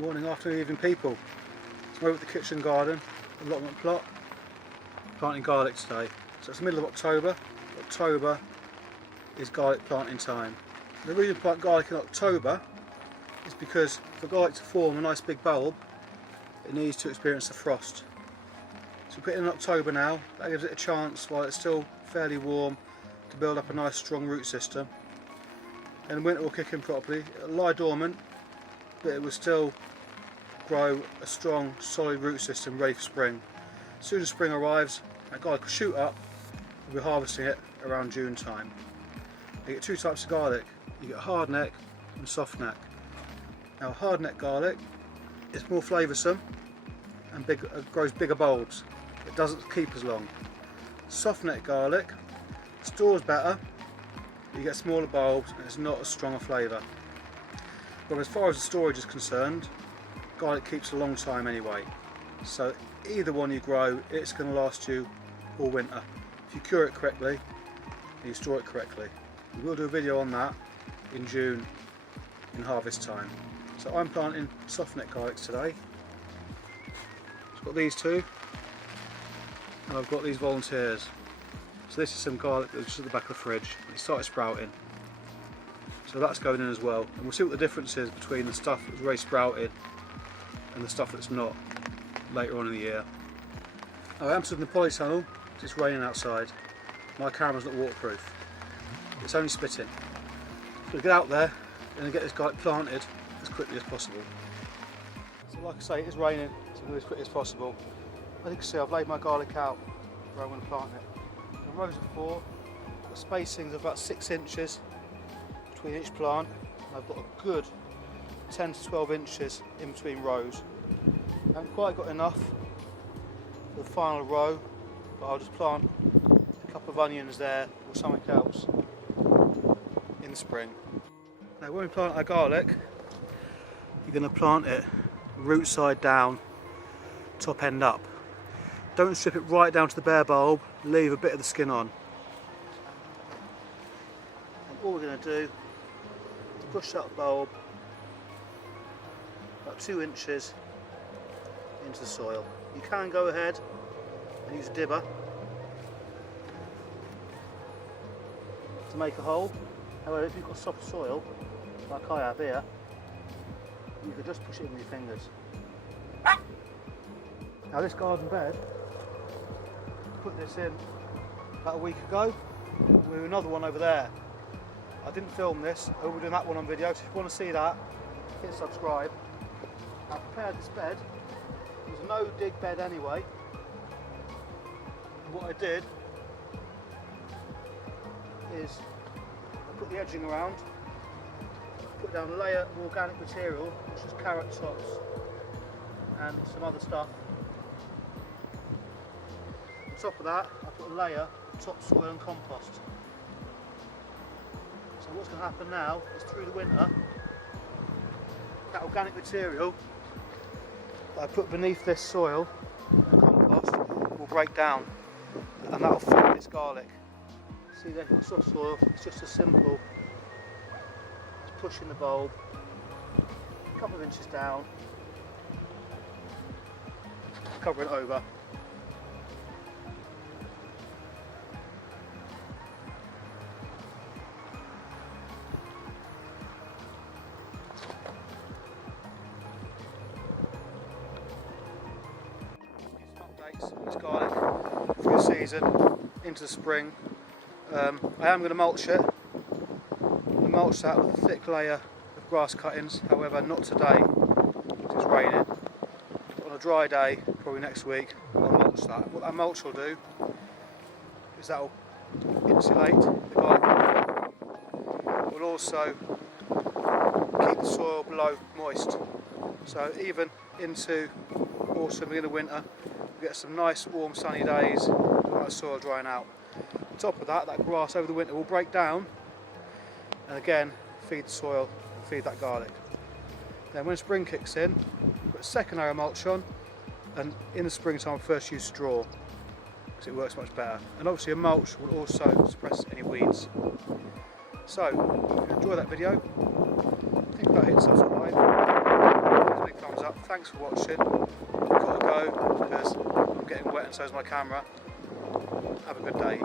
Morning, afternoon, evening people. So I'm over at the kitchen garden, allotment plot, planting garlic today. So it's the middle of October. October is garlic planting time. The reason I plant garlic in October is because for garlic to form a nice big bulb, it needs to experience the frost. So we put it in October now. That gives it a chance while it's still fairly warm to build up a nice strong root system. And winter will kick in properly. It'll lie dormant, but it will still grow a strong solid root system ready for spring. As soon as spring arrives, that garlic will shoot up. We'll be harvesting it around June time. You get two types of garlic. You get hard neck and soft neck. Now hard neck garlic is more flavoursome and grows bigger bulbs. It doesn't keep as long. Soft neck garlic stores better, you get smaller bulbs and it's not as strong a flavour. But as far as the storage is concerned, garlic keeps a long time anyway. So either one you grow, it's going to last you all winter. If you cure it correctly and you store it correctly. We will do a video on that in June in harvest time. So I'm planting soft neck garlics today. I've got these two and I've got these volunteers. So this is some garlic that was just at the back of the fridge. It started sprouting. So that's going in as well. And we'll see what the difference is between the stuff that's already sprouted and the stuff that's not later on in the year. I am stood in the polytunnel because it's raining outside. My camera's not waterproof. It's only spitting. So we'll get out there and get this garlic planted as quickly as possible. So like I say, it is raining, so we'll do as quickly as possible. As you can see, I've laid my garlic out where I'm going to plant it. The rows of 4, the spacings of about 6 inches between each plant. And I've got a good 10 to 12 inches in between rows. I haven't quite got enough for the final row, but I'll just plant a couple of onions there or something else in the spring. Now when we plant our garlic, you're going to plant it root side down, top end up. Don't strip it right down to the bare bulb, leave a bit of the skin on. And all we're going to do is push that bulb about 2 inches into the soil. You can go ahead and use a dibber to make a hole. However, if you've got soft soil, like I have here, you could just push it in with your fingers. Now this garden bed, put this in about a week ago. We have another one over there. I didn't film this, I will be doing that one on video, so if you want to see that, hit subscribe. I prepared this bed. It was a no dig bed anyway. And what I did is I put the edging around, put down a layer of organic material, which is carrot tops and some other stuff. On top of that, I put a layer of topsoil and compost. So what's going to happen now is through the winter, that organic material that I put beneath this soil and compost will break down, and that will feed this garlic. See there, the soft soil, it's just as simple as pushing the bulb a couple of inches down, cover it over. This garlic through the season into the spring. I am going to mulch it. I'm going to mulch that with a thick layer of grass cuttings, however not today because it's raining. But on a dry day, probably next week, I'll mulch that. What that mulch will do is that will insulate the garlic. It will also keep the soil below moist. So even into autumn, beginning of winter, we get some nice warm sunny days without the soil drying out. On top of that, that grass over the winter will break down and again feed the soil and feed that garlic. Then when spring kicks in, put a second layer of mulch on, and in the springtime first use straw because it works much better. And obviously a mulch will also suppress any weeds. So if you enjoy that video, think about hitting subscribe, give us a big thumbs thanks for watching. I've got to go because I'm getting wet and so is my camera. Have a good day.